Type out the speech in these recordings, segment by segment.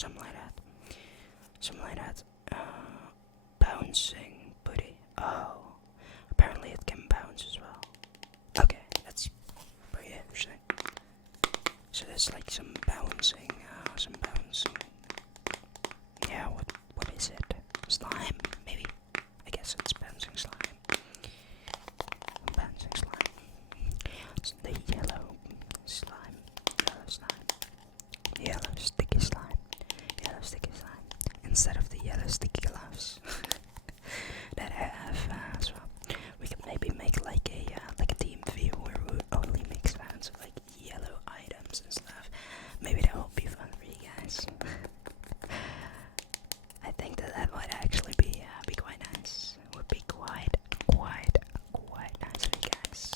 something like that. Something like that. Bouncing putty. Oh, apparently it can bounce as well. Okay, that's pretty interesting. So there's like some bouncing. Yeah, what is it? Slime, maybe. I guess it's bouncing slime. Bouncing slime. It's the yellow slime. Yellow sticky slime. Instead of the yellow sticky gloves that I have as well. We could maybe make like a team view where we only make sounds of like yellow items and stuff. Maybe that would be fun for you guys. I think that would actually be quite nice. Would be quite nice for you guys.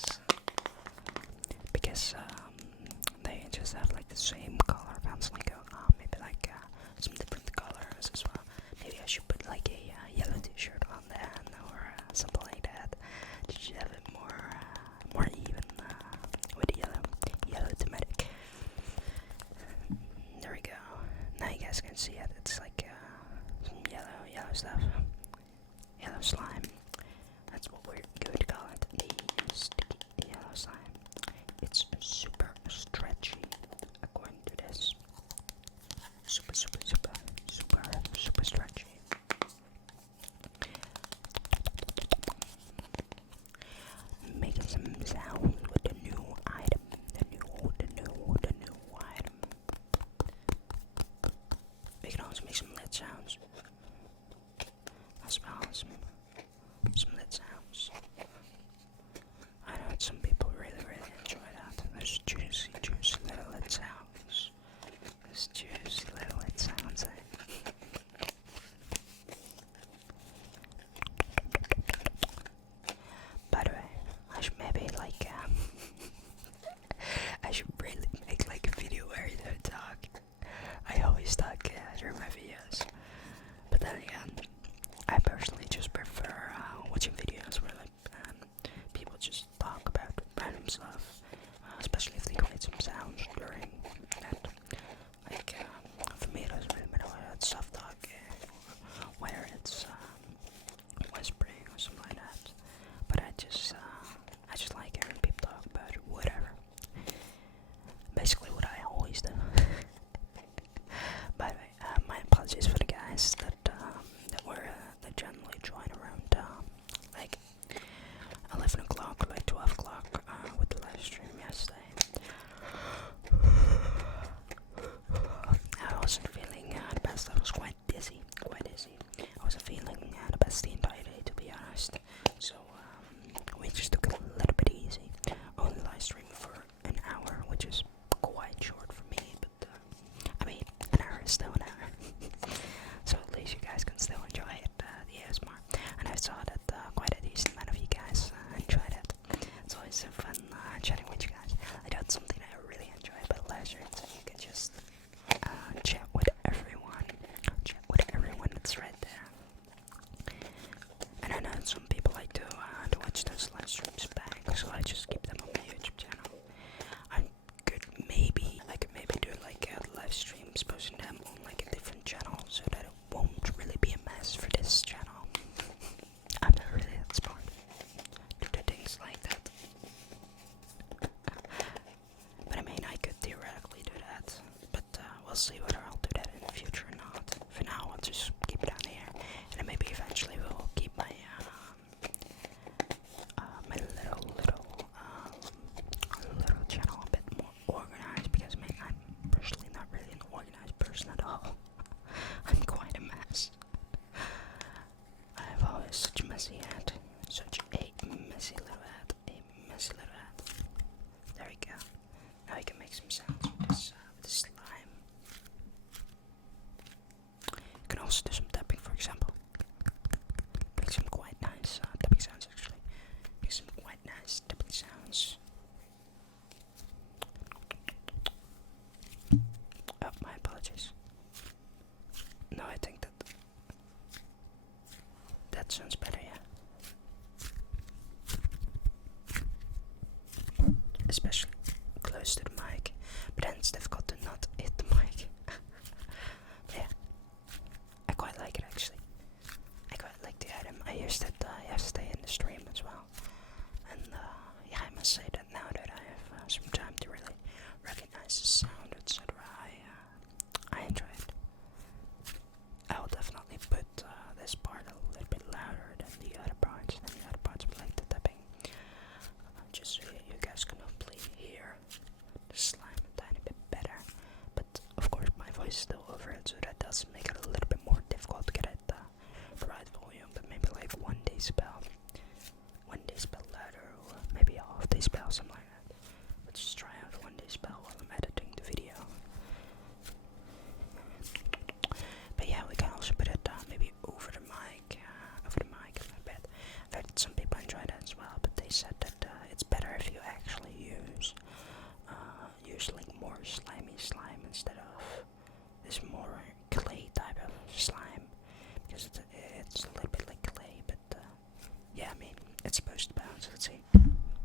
Because they just have like the same color constantly going on. Maybe like some different colors as well. Maybe I should put like a yellow t-shirt on then or something like that. Just have it more even with the yellow thematic. There we go. Now you guys can see it. It's like some yellow stuff. Yellow slime. That's what we're going to call it. The sticky yellow slime. It's super stretchy, according to this. Super stretchy. Making some sound with the new item. The new item. We can also make some lit sounds. As well as some lit sounds. I know that some people really enjoy that. Those juicy little lit sounds. Those juicy little lit sounds. By the way, I should maybe like I should really make like a video where I don't talk. I always talk through my videos. But then again, I personally just prefer watching videos where like people just talk about random stuff, especially if they create some sounds during that. Like for me, it doesn't really matter whether it's soft talk, whether it's whispering or something like that. But I just like hearing people talk about it, whatever. Basically, what I always do. By the way, my apologies for the guys that that generally join around like 11 o'clock or like 12 o'clock with the live stream yesterday. I wasn't feeling the best. I was quite dizzy. I wasn't feeling the best the entire day, to be honest. So we just took it a little bit easy. Only live stream for an hour, which is quite short for me, but I mean, an hour is still an hour. So at least you guys can still enjoy it, the ASMR. And I saw that quite a decent amount of you guys enjoyed it. It's always so fun chatting with you guys. I got something I really enjoy about live streams, so you can just chat with everyone that's right there. And I know that some people like to watch those live streams back, so I just keep them on my YouTube channel. I could maybe do like live streams, posting them on like a different channel, so that it won't really be a mess for this channel. I'm not really that smart to do things like that. But I mean, I could theoretically do that, but we'll see whether I'll do that in the future or not. For now, I'll just keep it on the air, and then maybe eventually we'll keep my my little channel a bit more organized, because I mean, I'm personally not really an organized person at all. I'm quite a mess. I've always such a messy head. Such a messy little head. There we go. Now you can make some sounds with this slime. You can also do some tapping, for example. Make some quite nice tapping sounds, actually. Make some quite nice tapping sounds. Oh, my apologies. No, I think that sounds better, yeah. Especially close to the mic, but then it's difficult to not hit the mic. Yeah, does make it a little bit more difficult to get it the right volume, but maybe like 1 decibel louder, or maybe a half decibel, something like that. Let's just try out 1 decibel while I'm editing the video. But yeah, we can also put it maybe over the mic a little bit. I've heard some people enjoy that as well, but they said that it's better if you actually use like more slimy slime instead of this more clay type of slime, because it's a little bit like clay, but yeah, I mean, it's supposed to bounce. Let's see.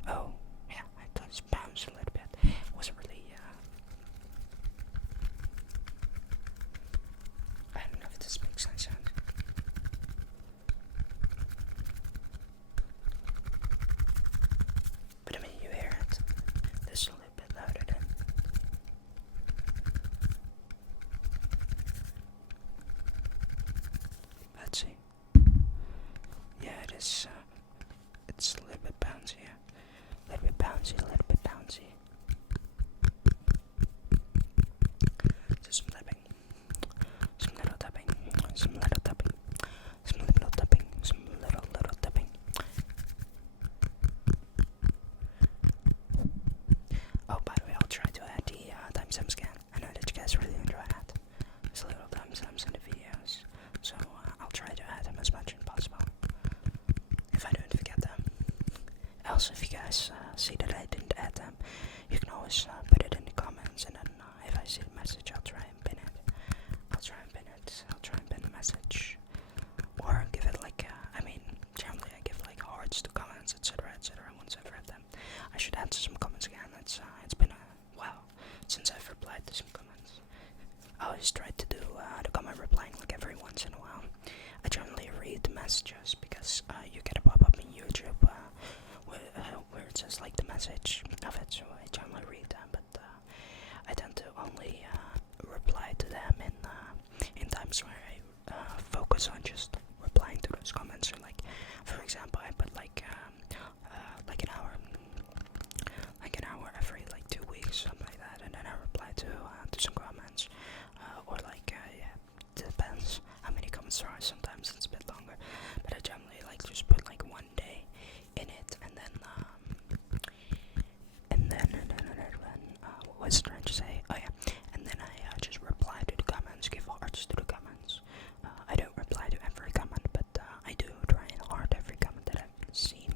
Oh, yeah, it does bounce a little bit. It wasn't really I don't know if this makes any sense. But I mean, you hear it. This is a little bit louder than. Let's see. Yeah, it is. It's a little bit bouncy. A little bit bouncy. A little bit bouncy. So some tapping. Some little tapping. Some little tapping. Some little tapping. Some little tapping. Oh, by the way, I'll try to add the timestamps again. I know that you guys really enjoy that. There's little timestamps in the videos, so I'll try to add them as much as possible. If I don't forget them. Also, if you guys see that I didn't add them, you can always put it in the comments, and then if I see the message, I'll try and pin it. I'll try and pin the message, or give it like I mean, generally I give like hearts to comments, etc., etc. Once I've read them, I should answer some comments again. It's been a while since I've replied to some comments. I always try to do the comment replying like every once in a while. I generally read the messages because you get a pop-up in YouTube where it says like the message of it, so I generally read them, but I tend to only reply to them in times where I focus on just replying to those comments. Or like, for example, I put like an hour every like 2 weeks, something like that, and then I reply to some comments, or like yeah, it depends how many comments there are. Sometimes it's a bit longer, but I generally like just put like 1 day in it, and then what was I trying to say? Oh yeah, and then I just reply to the comments, give hearts to the comments. I don't reply to every comment, but I do try and heart every comment that I've seen,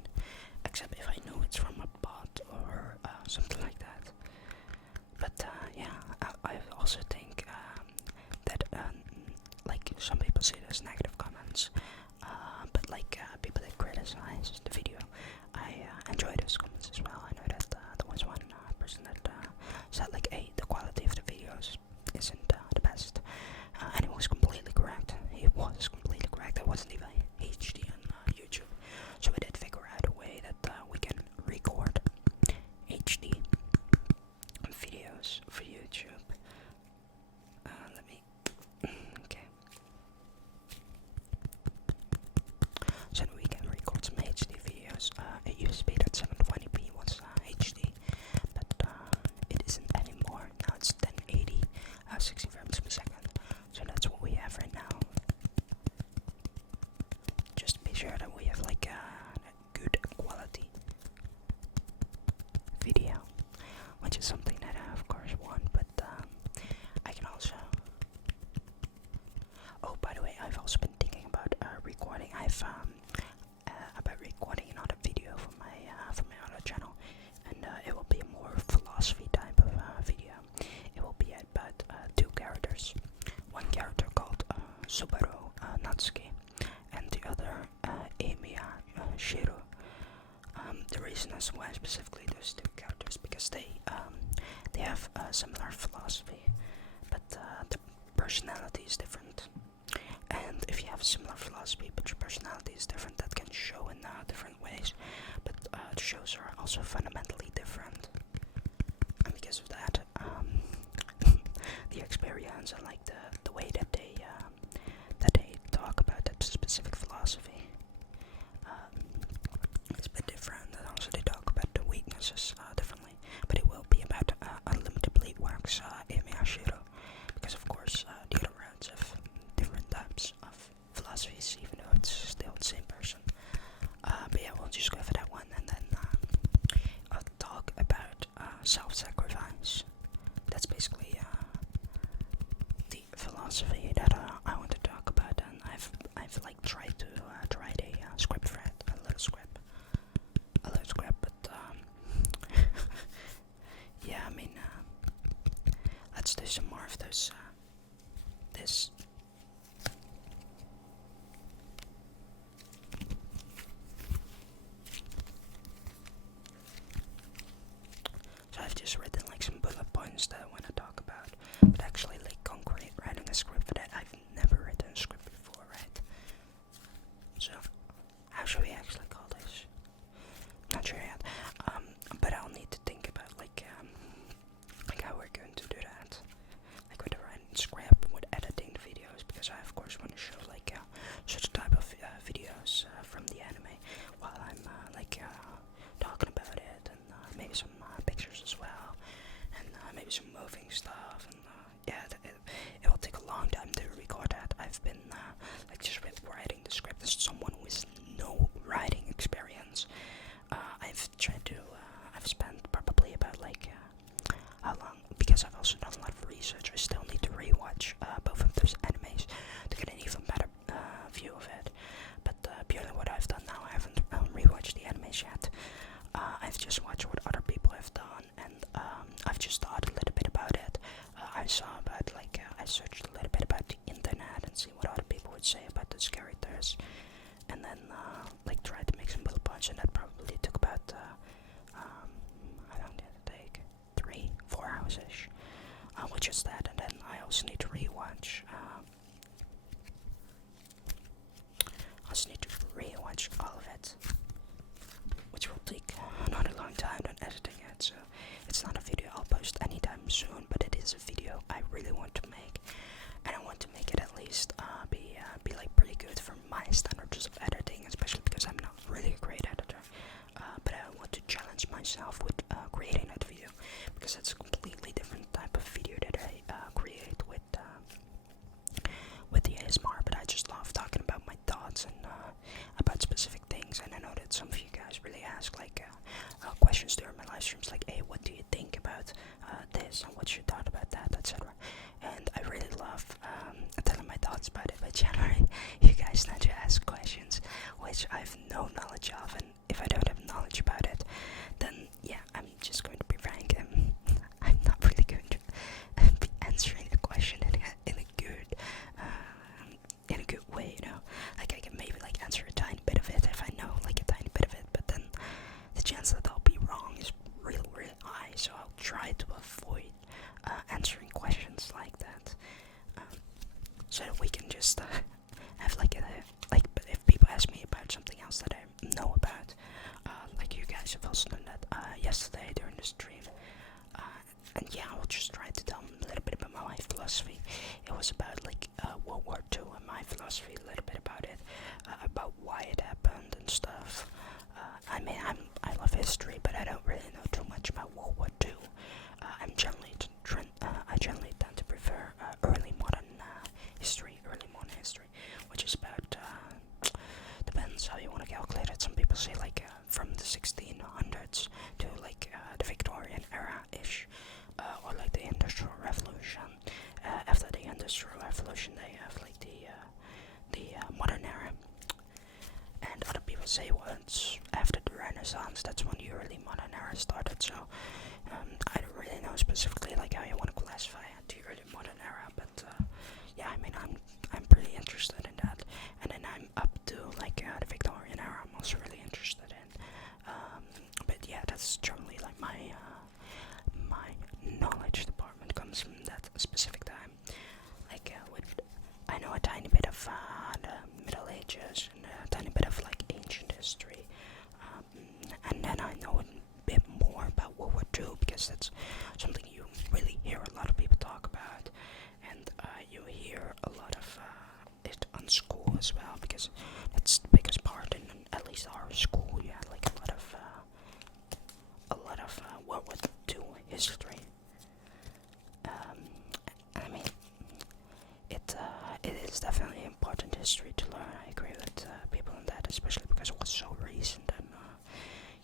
except if I know it's from a bot or something like that. But yeah, I also think that like some people see it as negative comments, but like people that criticize the video, I enjoy those comments as well. I know that there was one person that said like, hey, the quality of the videos isn't the best, and he was completely correct. He was completely correct. It wasn't even HD on YouTube, so we did figure out a way that we can record HD videos for YouTube. Let me. Okay. So we can record some HD videos. It used to be that 720p was HD, but it isn't anymore. Now it's 1080, 60 frames per second. So that's what we have right now. Just to be sure that we have like a good quality video, which is something that I of course want, but I can also. Oh, by the way, I've also been thinking about recording. I've about recording another video for my other channel, and it will be a more philosophy type of video. It will be about 2 characters. One character called Subaru Natsuki, and the other Emiya Shiro. The reason as why specifically those 2 characters, because they have a similar philosophy, but the personality is different. And if you have a similar philosophy but your personality is different, that can show in different ways. But the shows are also fundamentally different, and because of that, the experience and like the way that they talk about that specific philosophy, it's a bit different. And also they talk about the weaknesses differently. But it will be about Unlimited Blade Works Emiya Shiro, because of course the other routes have philosophy that I want to talk about, and I've like tried to write a script for it, a little script, but yeah, I mean, let's do some more of those. This. So I've just written like some bullet points that I want to talk about, but actually like concrete writing a script for that, I've never written a script before, right? So how should we actually call this? Not sure yet. But I'll need to think about like how we're going to do that, like with the writing script, with editing the videos, because I of course want to show like such type of videos from the anime while I'm talking about it, and maybe some pictures as well, and maybe some moving stuff, and yeah, it will take a long time to record that. I've been like just writing the script as someone with no writing experience. I've tried to I've spent probably about like how long, because I've also done a lot of research. I still need to rewatch both of those animes to get an even better view of it. But purely what I've done now, I haven't rewatched the animes yet. I've just watched what other people have done, and I've just thought a little bit about it. I saw about I searched a little bit about the internet and see what other people would say about those characters, and then like tried to make some bullet points, and that probably took about how long did it take? 3-4 hours ish. Which is that, and then I also need to rewatch. I also need to rewatch all of it, which will take not a long time than editing it. So it's not a video I'll post anytime soon, but it is a video I really want to make, and I want to make it at least be like pretty good for my standards of editing, especially because I'm not really a great editor. But I want to challenge myself with creating that video, because it's a completely different type of video that I create with the ASMR. But I just love talking about my thoughts and about specific things, and I know that some of you guys really ask questions during my live streams, like, hey, what do you think about this, and what's your thought about that, etc. And I really love telling my thoughts about it, but generally you guys tend to ask questions which I have no knowledge of, and if I don't have knowledge about it, then yeah, I'm just going to be frank, and I'm not really going to be answering the question in a good way, you know. Like I can maybe like answer a tiny bit of it if I know like a tiny bit of it, but then the chance that I'll be wrong is really high, so I'll try to avoid answering questions like that, so that we can just have like if people ask me about something else that I know about, like you guys have also done that yesterday during the stream, and yeah, I will just try to tell them a little bit about my philosophy. It was about like World War II and my philosophy, a little bit about it, about why it happened and stuff. I mean, I love history, but I don't really know too much about World War II. I generally tend to prefer early modern history, which is about depends how you want to calculate it. Some people say like from the 1600s to like the Victorian era ish, or like the Industrial Revolution. After the Industrial Revolution, they have like the modern era. And other people say, well, it's after the Renaissance, that's when the early modern era started. So I don't really know specifically like how you want to classify the early modern era, but yeah, I mean, I'm pretty interested in that. And then I'm up to like the Victorian era. I'm also really interested in. But yeah, that's generally like my knowledge department comes from that specific time. Like I know a tiny bit of the Middle Ages and a tiny bit of like ancient history, and then I know a bit more about World War II, because that's something you really hear a lot of people talk about, and you hear a lot of it on school as well, because that's the biggest part in at least our school. You had like a lot of World War II history. I mean, it is definitely important history to learn. I agree with people on that, especially because it was so recent, and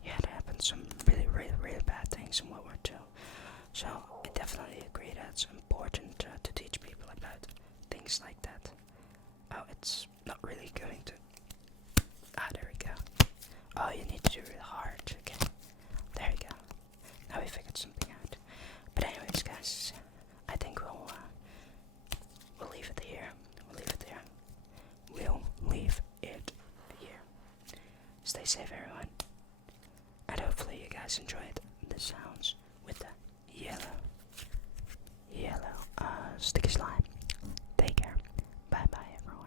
yeah, there happened some really bad things in World War II. So I definitely agree that it's important to teach people about things things like that. Oh, it's not really going to. Ah, there we go. Oh, you need to do it hard. Okay, there we go. Now we figured something out. But anyways, guys, I think we'll leave it here. We'll leave it there. We'll leave it here. Stay safe, everyone. And hopefully you guys enjoyed the sounds with the yellow sticky slime.